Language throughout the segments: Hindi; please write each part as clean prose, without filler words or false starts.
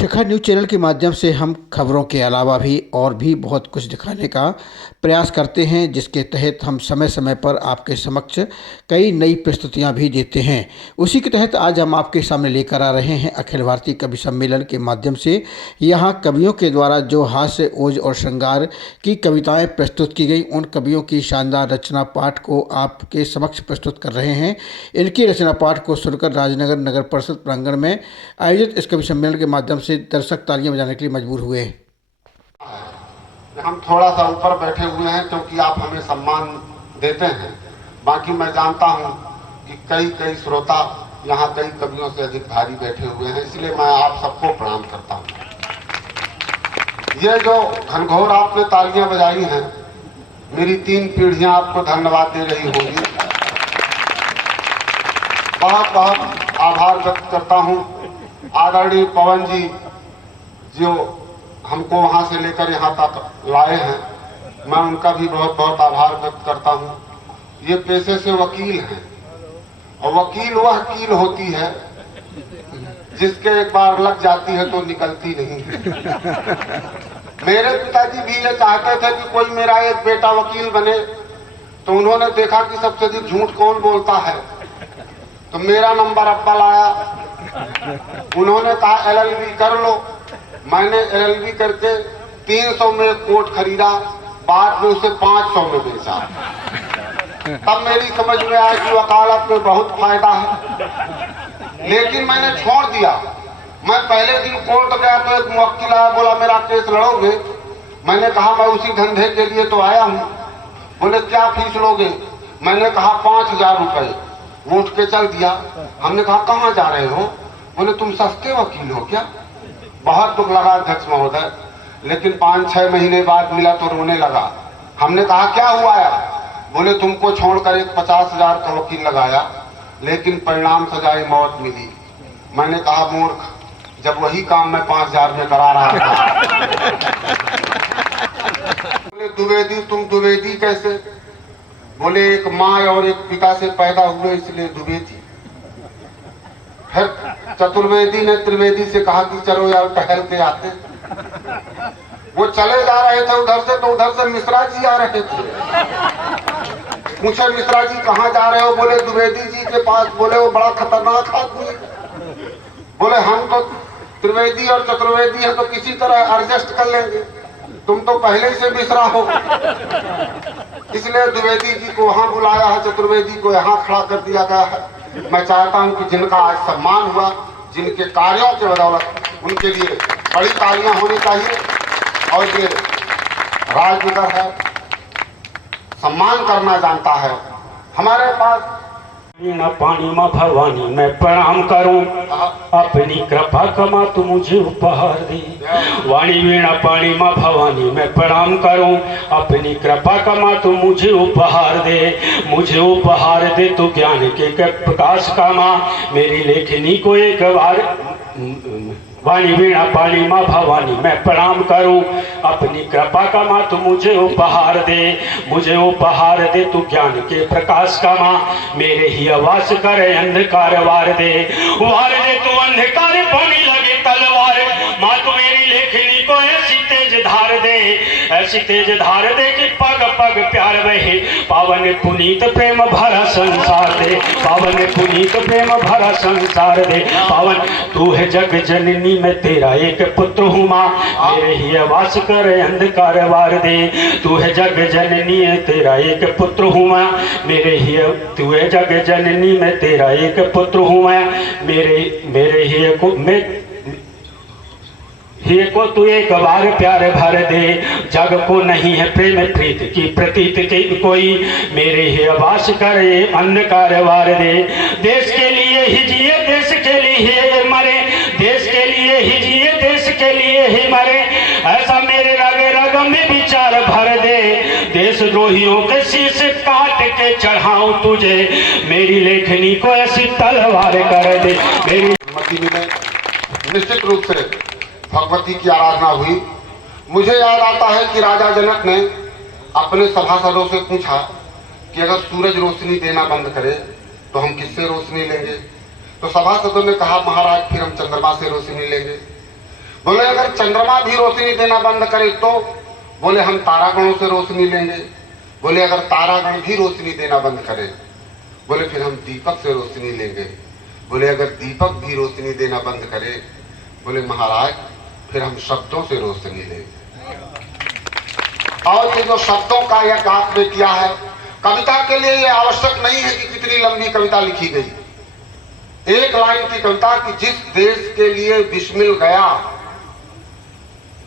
शिखा न्यूज़ चैनल के माध्यम से हम खबरों के अलावा भी और भी बहुत कुछ दिखाने का प्रयास करते हैं, जिसके तहत हम समय समय पर आपके समक्ष कई नई प्रस्तुतियां भी देते हैं। उसी के तहत आज हम आपके सामने लेकर आ रहे हैं अखिल भारतीय कवि सम्मेलन के माध्यम से यहाँ कवियों के द्वारा जो हास्य, ओज और श्रृंगार की कविताएँ प्रस्तुत की गई, उन कवियों की शानदार रचना पाठ को आपके समक्ष प्रस्तुत कर रहे हैं। इनकी रचना पाठ को सुनकर राजनगर नगर परिषद प्रांगण में आयोजित इस कवि सम्मेलन के माध्यम से दर्शक तालियां बजाने के लिए मजबूर हुए। हम थोड़ा सा ऊपर बैठे हुए हैं क्योंकि आप हमें सम्मान देते हैं। बाकी मैं जानता हूं कि कई श्रोता यहाँ कई कवियों से अधिक भारी बैठे हुए हैं, इसलिए मैं आप सबको प्रणाम करता हूं। ये जो घनघोर आपने तालियां बजाई हैं, मेरी 3 पीढ़ियां आपको धन्यवाद दे रही होंगी। बहुत बहुत आभार व्यक्त करता हूं आदरणीय पवन जी जो हमको वहां से लेकर यहाँ तक लाए हैं, मैं उनका भी बहुत बहुत आभार व्यक्त करता हूँ। ये पेशे से वकील हैं और वकील वह कील होती है जिसके एक बार लग जाती है तो निकलती नहीं है। मेरे पिताजी भी ये चाहते थे कि कोई मेरा एक बेटा वकील बने, तो उन्होंने देखा कि सबसे अधिक झूठ कौन बोलता है, तो मेरा नंबर अव्वल आया। उन्होंने कहा LLB कर लो। मैंने LLB करके 300 में कोट खरीदा, बाद में उसे 500 में बेचा। तब मेरी समझ में आया कि वकालत में बहुत फायदा है, लेकिन मैंने छोड़ दिया। मैं पहले दिन कोर्ट गया तो एक मुवक्किल आया, बोला मेरा केस लड़ोगे? मैंने कहा मैं उसी धंधे के लिए तो आया हूँ। बोले क्या फीस लोगे? मैंने कहा 5000 रुपए। वो उठ के चल दिया। हमने कहा कहाँ जा रहे हो? बोले तुम सस्ते वकील हो क्या? बहुत दुख लगा अध्यक्ष महोदय, लेकिन 5-6 महीने बाद मिला तो रोने लगा। हमने कहा क्या हुआ है? बोले तुमको छोड़कर एक 50,000 का वकील लगाया, लेकिन परिणाम सजाए मौत मिली। मैंने कहा मूर्ख, जब वही काम मैं 5,000 में करा रहा था। बोले द्विवेदी, तुम द्विवेदी कैसे? बोले एक माँ और एक पिता से पैदा हुए इसलिए द्विवेदी। फिर चतुर्वेदी ने त्रिवेदी से कहा कि चलो यार टहल के आते। वो चले जा रहे थे उधर से, तो उधर से मिश्रा जी आ रहे थे। पूछे मिश्रा जी कहाँ जा रहे हो? बोले द्विवेदी जी के पास। बोले वो बड़ा खतरनाक आदमी। बोले हम तो त्रिवेदी और चतुर्वेदी हैं, तो किसी तरह एडजस्ट कर लेंगे, तुम तो पहले ही से मिश्रा हो। इसलिए द्विवेदी जी को वहां बुलाया है, चतुर्वेदी को यहाँ खड़ा कर दिया गया है। मैं चाहता हूं कि जिनका आज सम्मान हुआ, जिनके कार्यों के बदौलत, उनके लिए बड़ी तालियां होनी चाहिए। और ये राजनगर है, सम्मान करना जानता है। हमारे पास वीणा पानी माँ भवानी मैं प्रणाम करूं, अपनी कृपा कमा तू मुझे उपहार दे। वाणी वीणा पानी माँ भवानी मैं प्रणाम करूं, अपनी कृपा कमा तू मुझे उपहार दे। मुझे उपहार दे तू ज्ञान के प्रकाश कमा, मेरी लेखनी को एक बार। वाणी वीणा पानी माँ भवानी मैं प्रणाम करूं, अपनी कृपा का माँ तू मुझे उपहार दे। मुझे उपहार दे तू ज्ञान के प्रकाश का माँ, मेरे ही आवास करे अंधकार वार दे। वार दे तू अंधकार पानी लगे तलवार, माँ तू मेरी लेखनी को ऐसी तेज धार दे, ऐसी तेज धार दे कि पग पग प्यार बहे। पावन पुनीत प्रेम भरा संसार दे, पावन पुनीत प्रेम भरा संसार दे। पावन तू है जग जननी मैं तेरा एक पुत्र हूँ माँ, मेरे ही आवास करे अंधकार वार दे। तू है जग जननी है तेरा एक पुत्र हूँ माँ, मेरे ही तू है जग जननी मैं तेरा एक पुत्र हूँ मैं, मेरे ही को मैं ही को तू एक बार प्यार भर दे। जग को नहीं है प्रेम प्रीत की प्रतीत की कोई, मेरे ही आवास करे अंधकार वार दे। देश के लिए ही जिए देश के लिए मरे, देश के लिए ही जिए देश के लिए ही मरे, ऐसा मेरे रग रग में विचार भर दे। देशद्रोहियों के शीश काट के चढ़ाऊं तुझे, मेरी लेखनी को ऐसी तलवार कर दे। मेरी निश्चित रूप से भगवती की आराधना हुई। मुझे याद आता है कि राजा जनक ने अपने सभासदों से पूछा कि अगर सूरज रोशनी देना बंद करे तो हम किससे रोशनी लेंगे? तो सभासदों ने कहा महाराज फिर हम चंद्रमा से रोशनी लेंगे। बोले अगर चंद्रमा भी रोशनी देना बंद करे तो? बोले हम तारागणों से रोशनी लेंगे। बोले अगर तारागण भी रोशनी देना बंद करे? बोले फिर हम दीपक से रोशनी लेंगे। बोले अगर दीपक भी रोशनी देना बंद करे? बोले महाराज फिर हम शब्दों से रोशनी लेंगे। और ये जो शब्दों का यह गात में किया है, कविता के लिए ये आवश्यक नहीं है कि कितनी लंबी कविता लिखी गई। एक लाइन की कविता कि जिस देश के लिए बिस्मिल गया,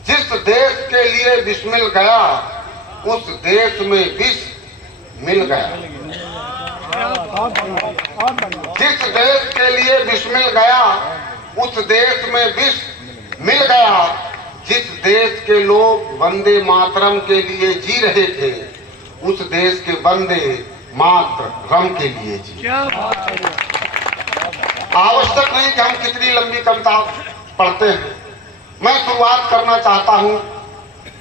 जिस देश के लिए बिस्मिल गया, उस देश में विष मिल गया। जिस देश के लिए बिस्मिल गया, उस देश में विष मिल गया। जिस देश के लोग वंदे मातरम के लिए जी रहे थे, उस देश के वंदे मातरम के लिए जी। आवश्यक नहीं कि हम कितनी लंबी कविता पढ़ते हैं। मैं शुरुआत करना चाहता हूं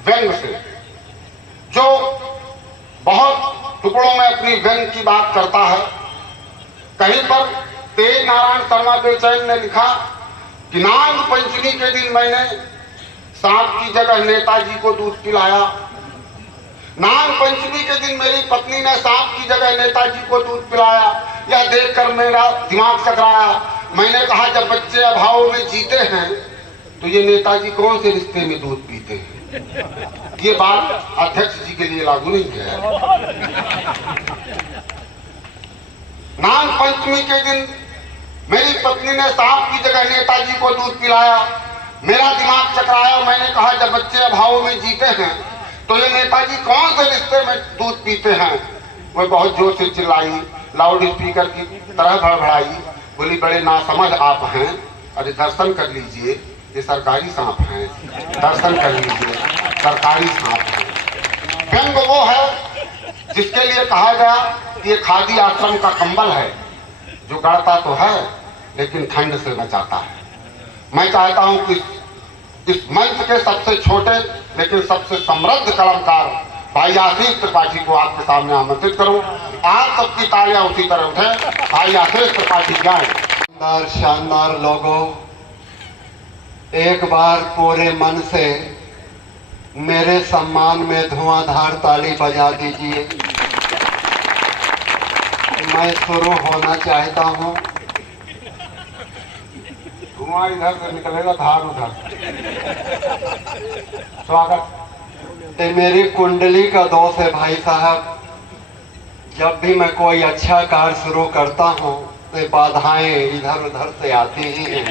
व्यंग से, जो बहुत टुकड़ों में अपनी व्यंग की बात करता है। कहीं पर तेज नारायण शर्मा बेचैन ने लिखा कि नाग पंचमी के दिन मैंने सांप की जगह नेताजी को दूध पिलाया। नाग पंचमी के दिन मेरी पत्नी ने सांप की जगह नेताजी को दूध पिलाया। यह देखकर मेरा दिमाग चकराया। मैंने कहा जब बच्चे अभाव में जीते हैं तो ये नेताजी कौन से रिश्ते में दूध पीते हैं? ये बात अध्यक्ष जी के लिए लागू नहीं है। नाग पंचमी के दिन मेरी पत्नी ने सांप की जगह नेताजी को दूध पिलाया। मेरा दिमाग चकराया। मैंने कहा जब बच्चे अभाव में जीते हैं तो ये नेताजी कौन से रिश्ते में दूध पीते हैं? वो बहुत जोर से चिल्लाई, लाउड स्पीकर की तरह भड़बड़ाई, बोली बड़े नासमझ आप हैं, अरे दर्शन कर लीजिए, ये सरकारी सांप हैं, दर्शन कर लीजिए, सरकारी सांप हैं। व्यंग वो है जिसके लिए कहा गया कि ये खादी आश्रम का कंबल है, जो गड़ता तो है लेकिन ठंड से बचाता है। मैं चाहता हूं कि इस मंच के सबसे छोटे लेकिन सबसे समृद्ध कलाकार भाई आशीष त्रिपाठी को आपके सामने आमंत्रित करूं। आप सबकी तालियां उसी तरह उठे। भाई आशीष त्रिपाठी जाए। शानदार शानदार लोगों, एक बार पूरे मन से मेरे सम्मान में धुआंधार ताली बजा दीजिए। मैं शुरू होना चाहता हूं। धुआं इधर से निकलेगा, धार उधर। स्वागत। ये मेरी कुंडली का दोष है भाई साहब। जब भी मैं कोई अच्छा कार्य शुरू करता हूँ तो बाधाएं इधर उधर से आती ही हैं।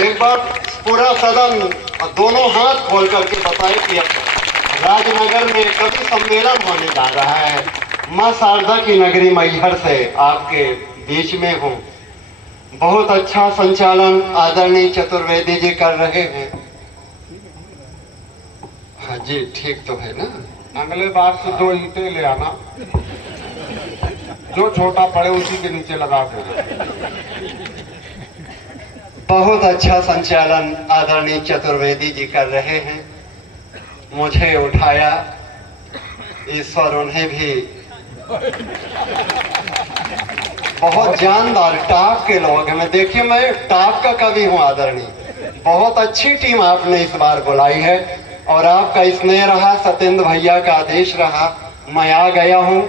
एक बार पूरा सदन दोनों हाथ खोल करके बताए कि राजनगर में कवि सम्मेलन होने जा रहा है। माँ शारदा की नगरी मैहर से आपके बीच में हूँ। बहुत अच्छा संचालन आदरणीय चतुर्वेदी जी कर रहे हैं। हाँ जी, ठीक तो है ना? अगले बार से 2 ईंटें ले आना, जो छोटा पड़े उसी के नीचे लगा देना। बहुत अच्छा संचालन आदरणीय चतुर्वेदी जी कर रहे हैं। मुझे उठाया, ईश्वर उन्हें भी बहुत जानदार टाप के लोग हैं। देखिए मैं टाप का कवि हूँ आदरणीय। बहुत अच्छी टीम आपने इस बार बुलाई है और आपका स्नेह रहा, सत्येंद्र भैया का आदेश रहा, मैं आ गया हूँ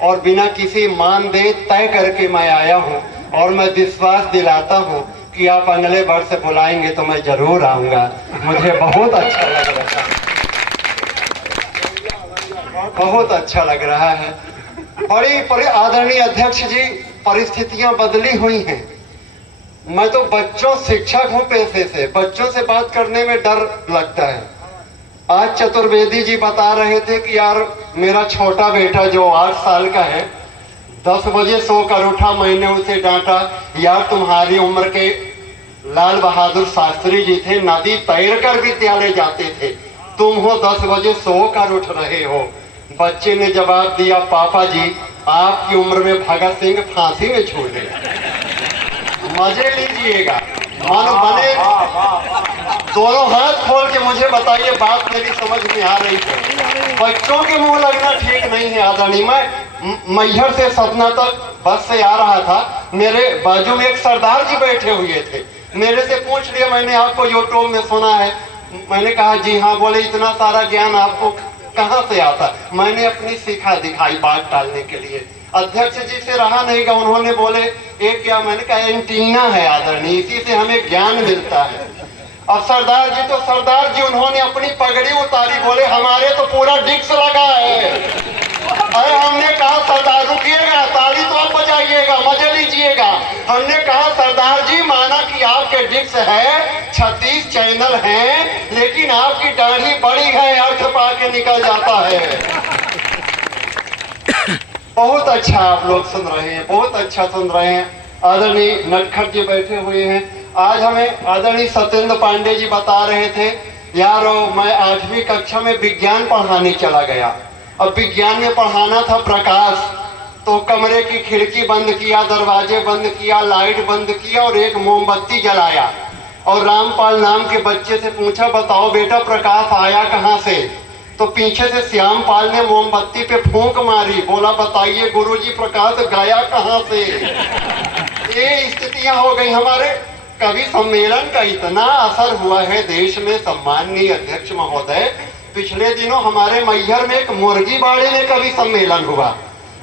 और बिना किसी मानदेय तय करके मैं आया हूँ। और मैं विश्वास दिलाता हूँ कि आप अगले वर्ष बुलाएंगे तो मैं जरूर आऊंगा। मुझे बहुत अच्छा लग रहा है, बहुत अच्छा लग रहा है। बड़ी आदरणीय अध्यक्ष जी, परिस्थितियां बदली हुई हैं। मैं तो बच्चों शिक्षक हूं पेशे से, बच्चों से बात करने में डर लगता है। आज चतुर्वेदी जी बता रहे थे कि यार मेरा छोटा बेटा जो 8 साल का है 10 बजे सोकर उठा। मैंने उसे डांटा, यार तुम्हारी उम्र के लाल बहादुर शास्त्री जी थे, नदी तैरकर विद्यालय जाते थे, तुम हो 10 बजे सोकर उठ रहे हो। बच्चे ने जवाब दिया, पापा जी आपकी उम्र में भगत सिंह फांसी में छूट गए। मजे लीजिएगा, मन बने। दोनों हाथ खोल के मुझे बताइए, बात मेरी समझ में आ रही है। बच्चों के मुंह लगना ठीक नहीं है आदरणीय। मैं मैहर से सतना तक बस से आ रहा था, मेरे बाजू में एक सरदार जी बैठे हुए थे। मेरे से पूछ लिया, मैंने आपको यूट्यूब में सुना है। मैंने कहा जी हाँ। बोले इतना सारा ज्ञान आपको कहाँ से आता? मैंने अपनी सीखा दिखाई बात टालने के लिए। अध्यक्ष जी से रहा नहीं गया, उन्होंने बोले एक क्या? मैंने कहा एंटीना है आदरणीय, इसी से हमें ज्ञान मिलता है। अब सरदार जी तो सरदार जी, उन्होंने अपनी पगड़ी उतारी, बोले हमारे तो पूरा डिक्स लगा है। अरे हमने कहा सरदार रुकिएगा, ताली तो आप बजाइएगा, मजे लीजिएगा। हमने कहा सरदार जी माना कि आपके डिक्स है, 36 चैनल हैं, लेकिन आपकी दाढ़ी बड़ी है, अर्थ पाके निकल जाता है। बहुत अच्छा आप लोग सुन रहे हैं, बहुत अच्छा सुन रहे हैं। आदरणीय नटखट जी बैठे हुए हैं। आज हमें आदरणीय सत्येंद्र पांडे जी बता रहे थे, यारो मैं 8वीं कक्षा में विज्ञान पढ़ाने चला गया। अब विज्ञान में पढ़ाना था प्रकाश, तो कमरे की खिड़की बंद किया, दरवाजे बंद किया, लाइट बंद किया और एक मोमबत्ती जलाया और रामपाल नाम के बच्चे से पूछा, बताओ बेटा प्रकाश आया कहाँ से? तो पीछे से श्यामपाल ने मोमबत्ती पे फूंक मारी, बोला बताइए गुरुजी प्रकाश गया कहाँ से? ये स्थितियां हो गई। हमारे कवि सम्मेलन का इतना असर हुआ है देश में। सम्माननीय अध्यक्ष महोदय, पिछले दिनों हमारे मैहर में एक मुर्गी बाड़े में कवि सम्मेलन हुआ,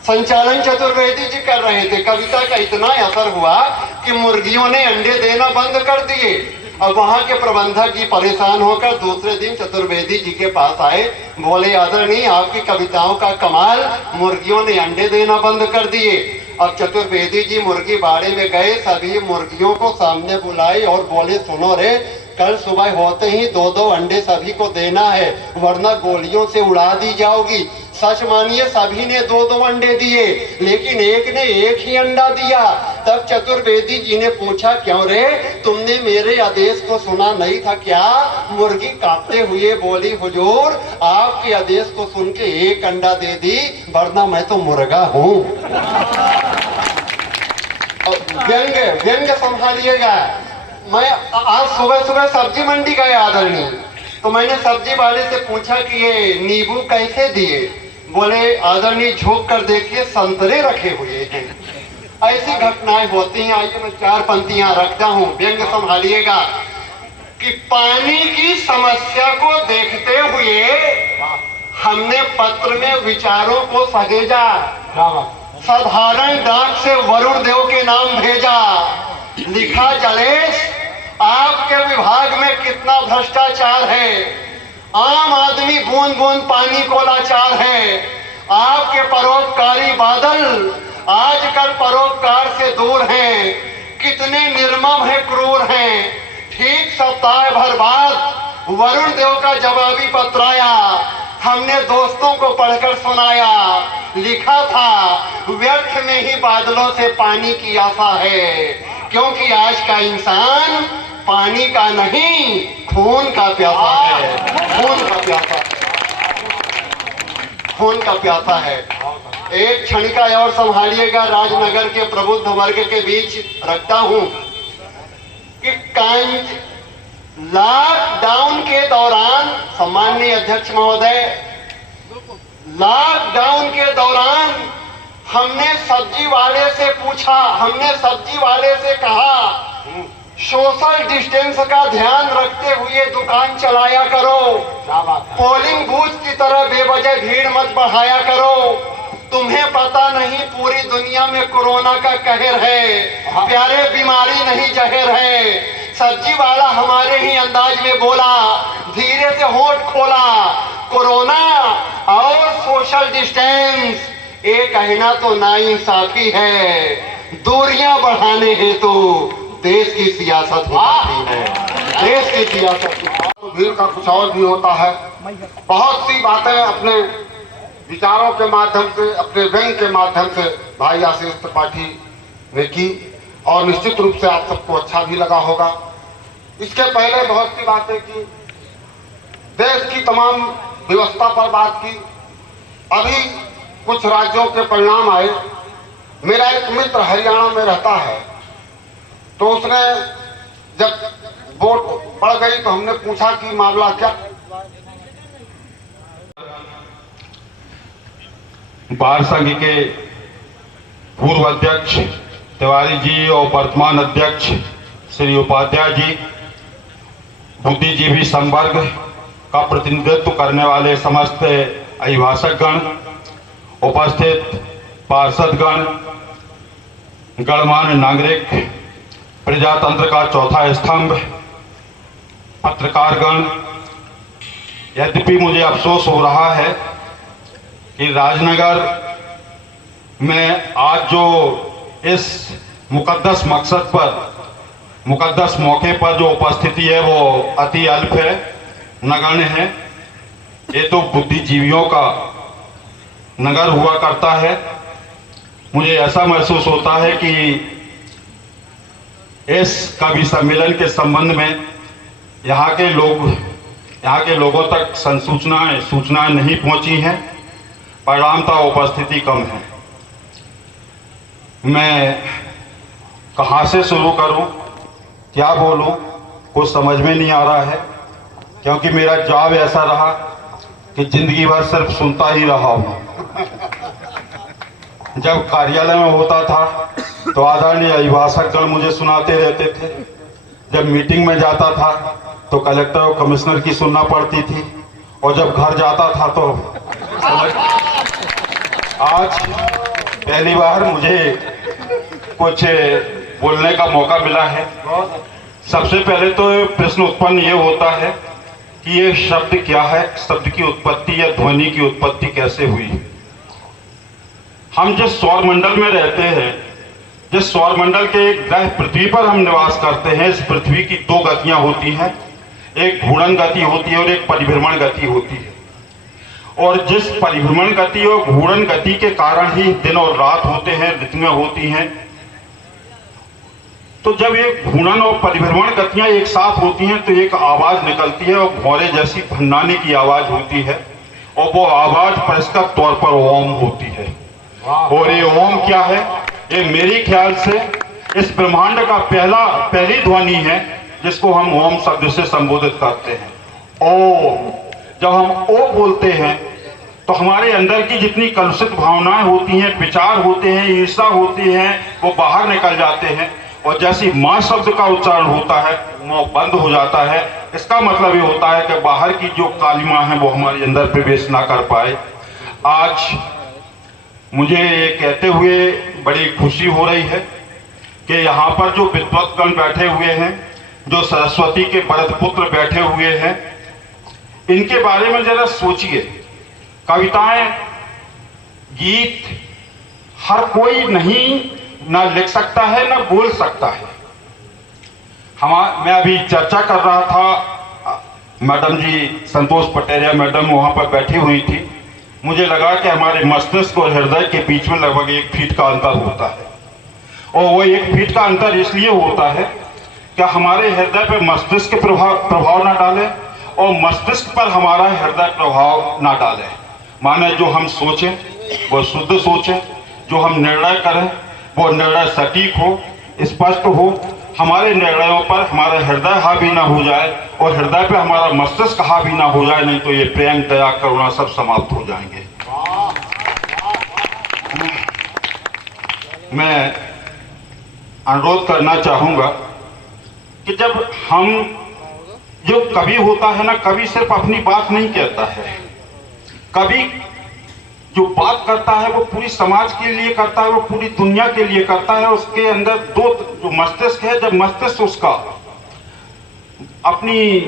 संचालन चतुर्वेदी जी कर रहे थे। कविता का इतना असर हुआ कि मुर्गियों ने अंडे देना बंद कर दिए। अब वहां के प्रबंधक जी परेशान होकर दूसरे दिन चतुर्वेदी जी के पास आए, बोले आदरणीय आपकी कविताओं का कमाल, मुर्गियों ने अंडे देना बंद कर दिए। अब चतुर्वेदी जी मुर्गी बाड़े में गए, सभी मुर्गियों को सामने बुलाए और बोले सुनो रे, कल सुबह होते ही 2-2 अंडे सभी को देना है, वरना गोलियों से उड़ा दी जाओगी। सच मानिए सभी ने 2-2 अंडे दिए, लेकिन एक ने एक ही अंडा दिया। तब चतुर्वेदी जी ने पूछा, क्यों रे, तुमने मेरे आदेश को सुना नहीं था क्या? मुर्गी कांपते हुए बोली, हुजूर आपके आदेश को सुन के एक अंडा दे दी, वरना मैं तो मुर्गा हूँ। व्यंग्य संभालिएगा। मैं आज सुबह सुबह सब्जी मंडी गया आदरणीय, तो मैंने सब्जी वाले से पूछा कि ये नींबू कैसे दिए? बोले आदरणीय झोंक कर देखिए संतरे रखे हुए हैं। ऐसी घटनाएं होती हैं। आइए मैं 4 पंक्तियां रखता हूं, व्यंग्य संभालिएगा। कि पानी की समस्या को देखते हुए हमने पत्र में विचारों को सहेजा, साधारण डाक से वरुण देव के नाम भेजा, लिखा जलेश आपके विभाग में कितना भ्रष्टाचार है, आम आदमी बूंद बूंद पानी को लाचार है, आपके परोपकारी बादल आजकल परोपकार से दूर हैं, कितने निर्मम है क्रूर हैं। ठीक सप्ताह भर बाद वरुण देव का जवाबी पत्र आया, हमने दोस्तों को पढ़कर सुनाया, लिखा था व्यर्थ में ही बादलों से पानी की आशा है, क्योंकि आज का इंसान पानी का नहीं खून का प्यासा है, खून का प्यासा है, खून का प्यासा है। एक क्षणिका और संभालिएगा, राजनगर के प्रबुद्ध वर्ग के बीच रखता हूं कि लॉकडाउन के दौरान, सम्माननीय अध्यक्ष महोदय, लॉकडाउन के दौरान हमने सब्जी वाले से पूछा, हमने सब्जी वाले से कहा सोशल डिस्टेंस का ध्यान रखते हुए दुकान चलाया करो, पोलिंग बूथ की तरह बेवजह भीड़ मत बढ़ाया करो, तुम्हें पता नहीं पूरी दुनिया में कोरोना का कहर है, प्यारे बीमारी नहीं जहर है। सब्जी वाला हमारे ही अंदाज में बोला, धीरे से होठ खोला, कोरोना और सोशल डिस्टेंस ये कहना तो नाइंसाफी है, दूरियां बढ़ाने हेतु देश की सियासत होती है, देश की सियासत। तो भीड़ का कुछ और भी होता है। बहुत सी बातें अपने विचारों के माध्यम से, अपने व्यंग के माध्यम से भाई आशीष त्रिपाठी ने की और निश्चित रूप से आप सबको अच्छा भी लगा होगा। इसके पहले बहुत सी बातें की, देश की तमाम व्यवस्था पर बात की। अभी कुछ राज्यों के परिणाम आए। मेरा एक मित्र हरियाणा में रहता है, तो उसने जब वोट पड़ गई तो हमने पूछा कि मामला क्या। बार संघ के पूर्व अध्यक्ष तिवारी जी और वर्तमान अध्यक्ष श्री उपाध्याय जी, बुद्धिजीवी संवर्ग का प्रतिनिधित्व करने वाले समस्त अभिभाषकगण, उपस्थित पार्षदगण, गणमान्य नागरिक, प्रजातंत्र का चौथा स्तंभ, पत्रकारगण, यद्यपि मुझे अफसोस हो रहा है कि राजनगर में आज जो इस मुकद्दस मकसद पर, मुकद्दस मौके पर जो उपस्थिति है वो अति अल्प है, नगण्य है। ये तो बुद्धिजीवियों का नगर हुआ करता है। मुझे ऐसा महसूस होता है कि इस कवि सम्मेलन के संबंध में यहाँ के लोगों तक सूचनाएं नहीं पहुंची हैं, परिणामतः उपस्थिति कम है। मैं कहाँ से शुरू करूं, क्या बोलूं, कुछ समझ में नहीं आ रहा है, क्योंकि मेरा जवाब ऐसा रहा कि जिंदगी भर सिर्फ सुनता ही रहा हूं। जब कार्यालय में होता था तो आदरणीय अभिभाषकगण मुझे सुनाते रहते थे, जब मीटिंग में जाता था तो कलेक्टर और कमिश्नर की सुनना पड़ती थी, और जब घर जाता था तो आज पहली बार मुझे कुछ बोलने का मौका मिला है। सबसे पहले तो प्रश्न उत्पन्न ये होता है कि ये शब्द क्या है, शब्द की उत्पत्ति या ध्वनि की उत्पत्ति कैसे हुई। हम जिस सौरमंडल में रहते हैं, जिस सौरमंडल के ग्रह पृथ्वी पर हम निवास करते हैं, इस पृथ्वी की दो गतियां होती हैं, एक घूर्णन गति होती है और एक परिभ्रमण गति होती है। और जिस परिभ्रमण गति और घूर्णन गति के कारण ही दिन और रात होते हैं, ऋतुएं होती हैं। तो जब ये घूर्णन और परिभ्रमण गतियां एक साथ होती हैं तो एक आवाज निकलती है और भौरे जैसी भन्नाने की आवाज होती है, और वो आवाज परिष्कृत तौर पर ओम होती है। और ये ओम क्या है? ये मेरे ख्याल से इस ब्रह्मांड का पहली ध्वनि है जिसको हम ओम शब्द से संबोधित करते हैं। ओम, जब हम ओ बोलते हैं तो हमारे अंदर की जितनी कलुषित भावनाएं होती हैं, विचार होते हैं, ईर्ष्या होती है, वो बाहर निकल जाते हैं। और जैसे मां शब्द का उच्चारण होता है वो बंद हो जाता है। इसका मतलब ये होता है कि बाहर की जो कालिमा है वो हमारे अंदर प्रवेश ना कर पाए। आज मुझे ये कहते हुए बड़ी खुशी हो रही है कि यहाँ पर जो विद्वत्गण बैठे हुए हैं, जो सरस्वती के वरद पुत्र बैठे हुए हैं, इनके बारे में जरा सोचिए। कविताएं, गीत हर कोई नहीं ना लिख सकता है ना बोल सकता है। मैं अभी चर्चा कर रहा था, मैडम जी संतोष पटेरिया मैडम वहां पर बैठी हुई थी। मुझे लगा कि हमारे मस्तिष्क और हृदय के बीच में लगभग 1 फीट का अंतर होता है, और वो 1 फीट का अंतर इसलिए होता है कि हमारे हृदय पर मस्तिष्क प्रभाव ना डाले और मस्तिष्क पर हमारा हृदय प्रभाव ना डाले। माने जो हम सोचें वो शुद्ध सोचें, जो हम निर्णय करें वो निर्णय सटीक हो, स्पष्ट हो। हमारे निर्णयों पर हमारा हृदय हावी ना हो जाए और हृदय पे हमारा मस्तिष्क हावी ना हो जाए, नहीं तो ये प्रेम, दया, करुणा सब समाप्त हो जाएंगे। मैं अनुरोध करना चाहूंगा कि जब हम, जो कवि होता है ना, कवि सिर्फ अपनी बात नहीं कहता है, कवि जो बात करता है वो पूरी समाज के लिए करता है, वो पूरी दुनिया के लिए करता है। उसके अंदर दो जो मस्तिष्क है, जब मस्तिष्क उसका अपनी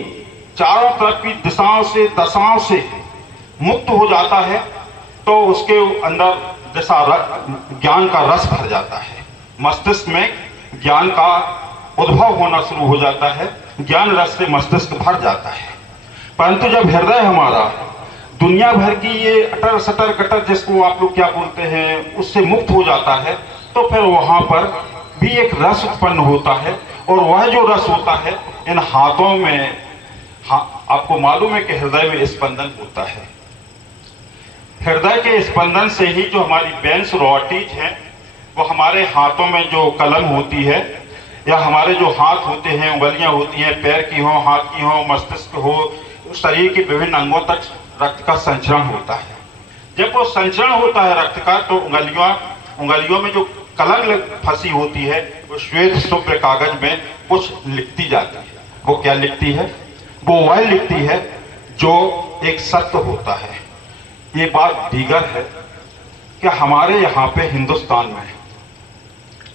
चारों तरफ की दिशाओं से, दशाओं से मुक्त हो जाता है तो उसके अंदर जैसा ज्ञान का रस भर जाता है। मस्तिष्क में ज्ञान का उद्भव होना शुरू हो जाता है, ज्ञान रस से मस्तिष्क भर जाता है। परंतु जब हृदय हमारा दुनिया भर की ये अटर सटर कटर, जिसको आप लोग क्या बोलते हैं, उससे मुक्त हो जाता है, तो फिर वहां पर भी एक रस उत्पन्न होता है। और वह जो रस होता है इन हाथों में, आपको मालूम है कि हृदय में स्पंदन होता है। हृदय के स्पंदन से ही जो हमारी वेन्स और आर्टरीज हैं, वो हमारे हाथों में जो कलम होती है, या हमारे जो हाथ होते हैं, उंगलियां होती हैं, पैर की हो, हाथ की हो, मस्तिष्क हो, शरीर के विभिन्न अंगों तक रक्त का संचरण होता है। जब वो संचरण होता है रक्त का, तो उंगलियों में जो कलम फंसी होती है, वो श्वेत शुभ्र कागज में कुछ लिखती जाती है। वो क्या लिखती है? वो वह लिखती है जो एक सत्य होता है। ये बात दीगर है कि हमारे यहाँ पे हिंदुस्तान में,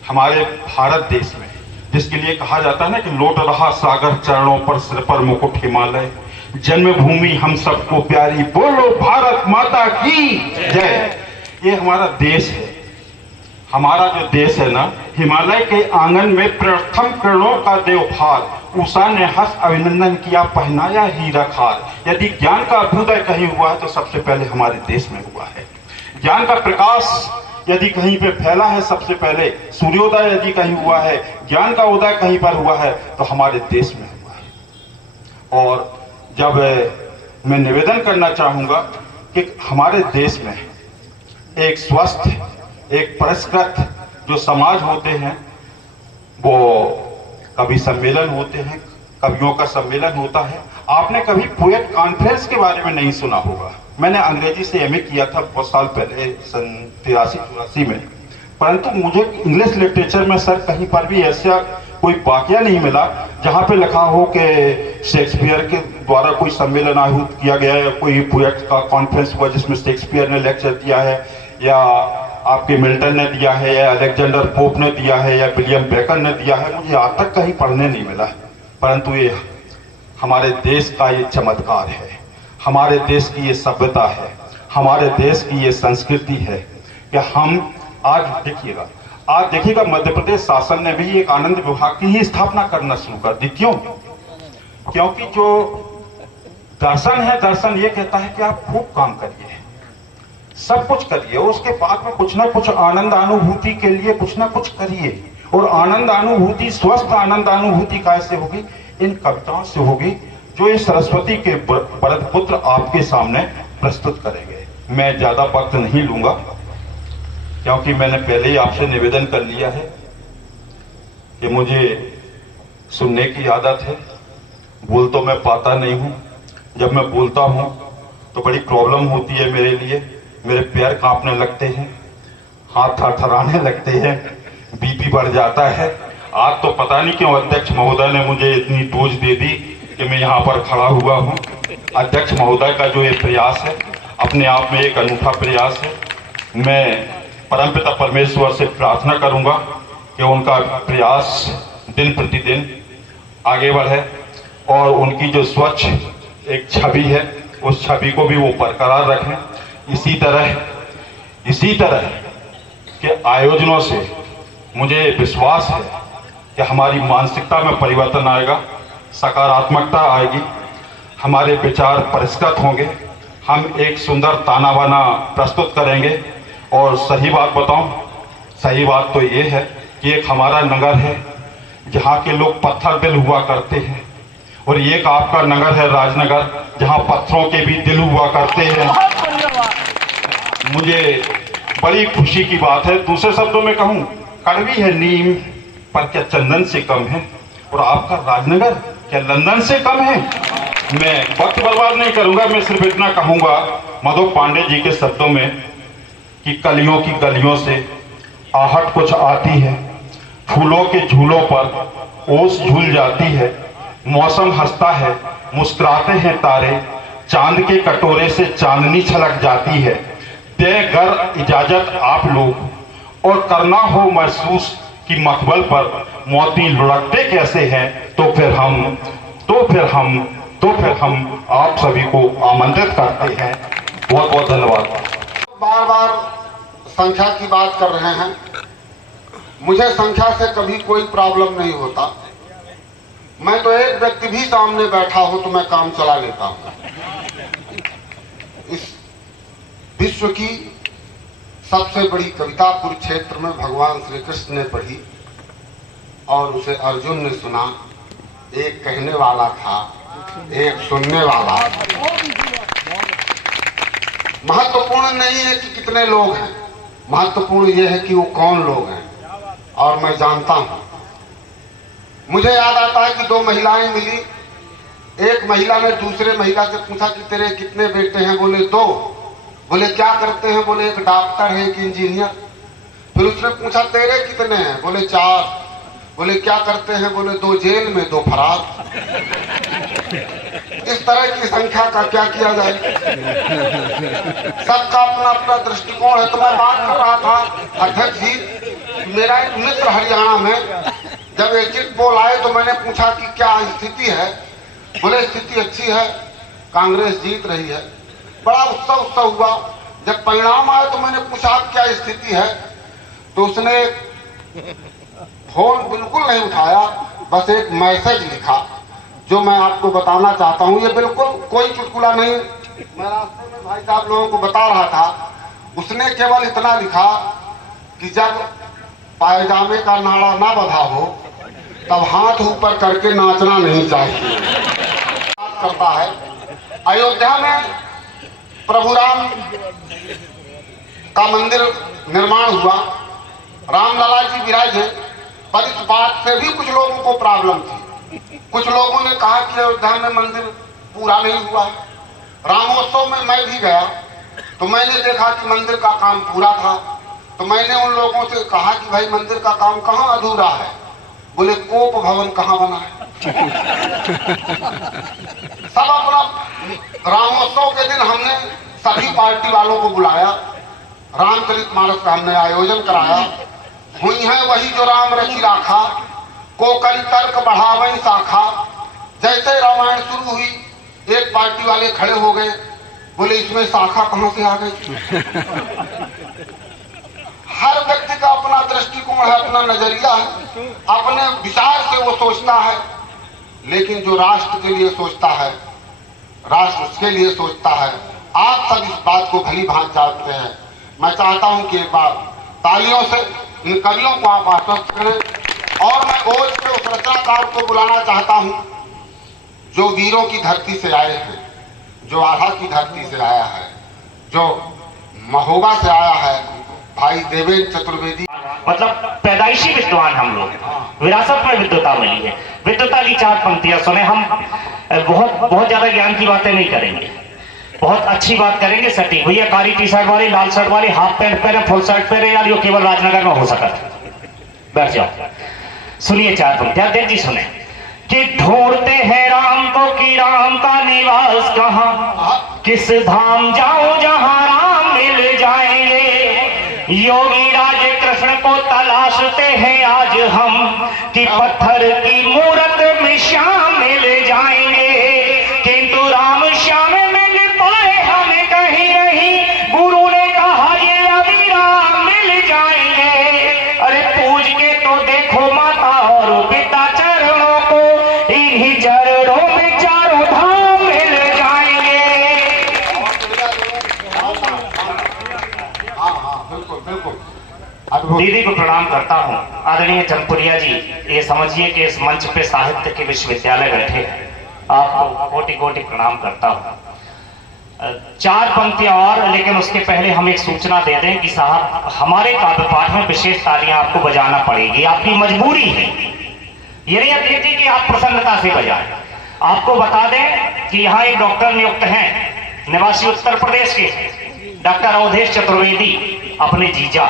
हमारे भारत देश में, जिसके लिए कहा जाता है ना कि लौट रहा सागर चरणों पर, सिर पर मुकुट हिमालय, जन्मभूमि हम सबको प्यारी, बोलो भारत माता की जय। ये हमारा देश है। हमारा जो देश है ना, हिमालय के आंगन में प्रथम किरणों का देवभार, उषा ने हंस अभिनंदन किया, पहनाया हीरा खार। यदि ज्ञान का अभ्युदय कहीं हुआ है तो सबसे पहले हमारे देश में हुआ है। ज्ञान का प्रकाश यदि कहीं पे फैला है, सबसे पहले सूर्योदय यदि कहीं हुआ है, ज्ञान का उदय कहीं पर हुआ है तो हमारे देश में हुआ है। और जब मैं निवेदन करना चाहूंगा कि हमारे देश में एक स्वस्थ, एक परिष्कृत जो समाज होते हैं, वो कभी सम्मेलन होते हैं, कवियों का सम्मेलन होता है। आपने कभी पोएट कॉन्फ्रेंस के बारे में नहीं सुना होगा। मैंने अंग्रेजी से एमए किया था बहुत साल पहले, सन 83-84 में, परंतु मुझे इंग्लिश लिटरेचर में सर कहीं पर भी ऐसा कोई वाकया नहीं मिला जहां पे लिखा हो कि शेक्सपियर के द्वारा कोई सम्मेलन आयोजित किया गया है, कोई पोएट का कॉन्फ्रेंस हुआ जिसमें शेक्सपियर ने लेक्चर दिया है, या आपके मिल्टन ने दिया है, या अलेक्जेंडर पोप ने दिया है, या विलियम बेकर ने दिया है। मुझे आज तक कहीं पढ़ने नहीं मिला है। परंतु ये हमारे देश का ये चमत्कार है, हमारे देश की ये सभ्यता है, हमारे देश की ये संस्कृति है कि हम आज देखिएगा मध्य प्रदेश शासन ने भी एक आनंद विभाग की ही स्थापना करना शुरू कर दी। क्यों? क्योंकि जो दर्शन है, दर्शन ये कहता है कि आप खूब काम करिए, सब कुछ करिए, उसके बाद में कुछ ना कुछ आनंद अनुभूति के लिए कुछ ना कुछ करिए। और आनंद अनुभूति, स्वस्थ आनंद अनुभूति कैसे होगी? इन कविताओं से होगी जो इस सरस्वती के वरद पुत्र आपके सामने प्रस्तुत करेंगे। मैं ज्यादा वक्त नहीं लूंगा क्योंकि मैंने पहले ही आपसे निवेदन कर लिया है कि मुझे सुनने की आदत है, बोल तो मैं पाता नहीं हूं। जब मैं बोलता हूं तो बड़ी प्रॉब्लम होती है मेरे लिए, मेरे पैर कांपने लगते हैं, हाथ थरथराने लगते हैं, बीपी बढ़ जाता है। आज तो पता नहीं क्यों अध्यक्ष महोदय ने मुझे इतनी डोज दे दी कि मैं यहाँ पर खड़ा हुआ हूँ। अध्यक्ष महोदय का जो ये प्रयास है अपने आप में एक अनूठा प्रयास है। मैं परमपिता परमेश्वर से प्रार्थना करूंगा कि उनका प्रयास दिन प्रतिदिन आगे बढ़े और उनकी जो स्वच्छ एक छवि है उस छवि को भी वो बरकरार रखें। इसी तरह के आयोजनों से मुझे विश्वास है कि हमारी मानसिकता में परिवर्तन आएगा, सकारात्मकता आएगी, हमारे विचार परिष्कृत होंगे, हम एक सुंदर ताना बाना प्रस्तुत करेंगे। और सही बात बताऊं, सही बात तो ये है कि एक हमारा नगर है जहाँ के लोग पत्थर दिल हुआ करते हैं, और एक आपका नगर है राजनगर जहाँ पत्थरों के भी दिल हुआ करते हैं। मुझे बड़ी खुशी की बात है। दूसरे शब्दों में कहूँ, कड़वी है नीम पर क्या चंदन से कम है, और आपका राजनगर क्या लंदन से कम है। मैं वक्त बर्बाद नहीं करूंगा, मैं सिर्फ इतना कहूंगा माधव पांडे जी के शब्दों में कि कलियों की गलियों से आहट कुछ आती है, फूलों के झूलों पर ओस झूल जाती है, मौसम हंसता है, मुस्कुराते हैं तारे, चांद के कटोरे से चांदनी छलक जाती है। दे गर इजाजत आप लोग और करना हो महसूस कि मकबल पर मोती लुढ़कते कैसे हैं, तो फिर हम आप सभी को आमंत्रित करते हैं। बहुत बहुत धन्यवाद। बार बार संख्या की बात कर रहे हैं, मुझे संख्या से कभी कोई प्रॉब्लम नहीं होता। मैं तो एक व्यक्ति भी सामने बैठा हो तो मैं काम चला लेता हूं। इस विश्व की सबसे बड़ी कविता कुरुक्षेत्र में भगवान श्री कृष्ण ने पढ़ी और उसे अर्जुन ने सुना। एक कहने वाला था, एक सुनने वाला। महत्वपूर्ण नहीं है कि कितने लोग हैं, महत्वपूर्ण यह है कि वो कौन लोग हैं। और मैं जानता हूं, मुझे याद आता है कि दो महिलाएं मिली। एक महिला ने दूसरे महिला से पूछा कि तेरे कितने बेटे हैं? बोले 2। बोले क्या करते हैं? बोले एक डॉक्टर है, एक इंजीनियर। फिर उसने पूछा तेरे कितने हैं? बोले 4। बोले क्या करते हैं? बोले 2 जेल में 2 फरार। इस तरह की संख्या का क्या किया जाए? सबका अपना अपना दृष्टिकोण है। तो मैं बात कर रहा था अध्यक्ष जी, मेरा एक मित्र हरियाणा में जब एग्जिट पोल आए तो मैंने पूछा कि क्या स्थिति है? बोले स्थिति अच्छी है, कांग्रेस जीत रही है। बड़ा उत्सव हुआ। जब परिणाम आया तो मैंने पूछा क्या स्थिति है? तो उसने फोन बिल्कुल नहीं उठाया, बस एक मैसेज लिखा जो मैं आपको बताना चाहता हूं। ये बिल्कुल कोई चुटकुला नहीं, मैं रास्ते में भाई साहब लोगों को बता रहा था। उसने केवल इतना लिखा कि जब पायजामे का नाड़ा ना बंधा हो तब हाथ ऊपर करके नाचना नहीं चाहिए। करता है अयोध्या में प्रभु राम का मंदिर निर्माण हुआ, रामलला जी विराजे, पर इस बात से भी कुछ लोगों को प्रॉब्लम थी। कुछ लोगों ने कहा कि अयोध्या में मंदिर पूरा नहीं हुआ। रामोत्सव में मैं भी गया तो मैंने देखा कि मंदिर का काम पूरा था। तो मैंने उन लोगों से कहा कि भाई मंदिर का काम कहाँ अधूरा है? बोले कोप भवन कहाँ बना है? सब अपना रामोत्सव के दिन हमने सभी पार्टी वालों को बुलाया, रामचरितमानस का हमने आयोजन कराया। हुई है वही जो राम रचि राखा, को करी तर्क बढ़ावई शाखा। जैसे रामायण शुरू हुई एक पार्टी वाले खड़े हो गए, बोले इसमें शाखा कहां से आ गई? हर व्यक्ति का अपना दृष्टिकोण है, अपना नजरिया है, अपने विचार से वो सोचता है। लेकिन जो राष्ट्र के लिए सोचता है, राष्ट्र उसके लिए सोचता है। आप सब इस बात को भली भांति जानते हैं। मैं चाहता हूं कि एक बार तालियों से इन कवियों को आप आश्वस्त करें। और मैं ओज के उस रचनाकार को बुलाना चाहता हूं जो वीरों की धरती से आए हैं, जो आधा की धरती से आया है, जो महोबा से आया है, भाई देवेंद्र चतुर्वेदी। मतलब पैदाइशी विद्वान हम लोग, विरासत में विद्वता मिली है। विद्वता की 4 पंक्तियां सुने। हम बहुत ज्यादा ज्ञान की बातें नहीं करेंगे, बहुत अच्छी बात करेंगे। सटी भैया कारी टी शर्ट वाली, लाल शर्ट वाली, हाफ पैंट पहने, फुल शर्ट पहने, यार ये केवल राजनगर में हो सका। बैठ जाओ, सुनिए 4 पंक्तियां। अध्यक्ष जी सुने कि ढूंढते हैं राम को कि राम का निवास कहाँ, किस धाम जाऊं जहां राम मिल जाएंगे। योगी राज कृष्ण को तलाशते हैं आज हम कि पत्थर की मूरत में श्याम मिल जाएंगे। किंतु राम श्याम मिल पाए हमें कहीं नहीं, गुरु ने कहा ये अभी राम मिल जाएंगे। अरे पूज के तो देखो माता और पिता चरणों को, इन्हीं चरणों में चारों धाम मिल जाएंगे। दीदी को प्रणाम करता हूँ। आदरणीय चंपुरिया जी, ये समझिए कि इस मंच पे साहित्य के विश्वविद्यालय बैठे हैं, आपको कोटि कोटि प्रणाम करता हूँ। 4 पंक्तियां और, लेकिन उसके पहले हम एक सूचना दे दें कि साहब हमारे काव्य पाठ में विशेष तालियां आपको बजाना पड़ेगी, आपकी मजबूरी है। ये नहीं अध्यक्ष जी कि आप प्रसन्नता से बजाएं। आपको बता दें कि यहाँ एक डॉक्टर नियुक्त हैं, निवासी उत्तर प्रदेश के, डॉक्टर अवधेश चतुर्वेदी, अपने जीजा।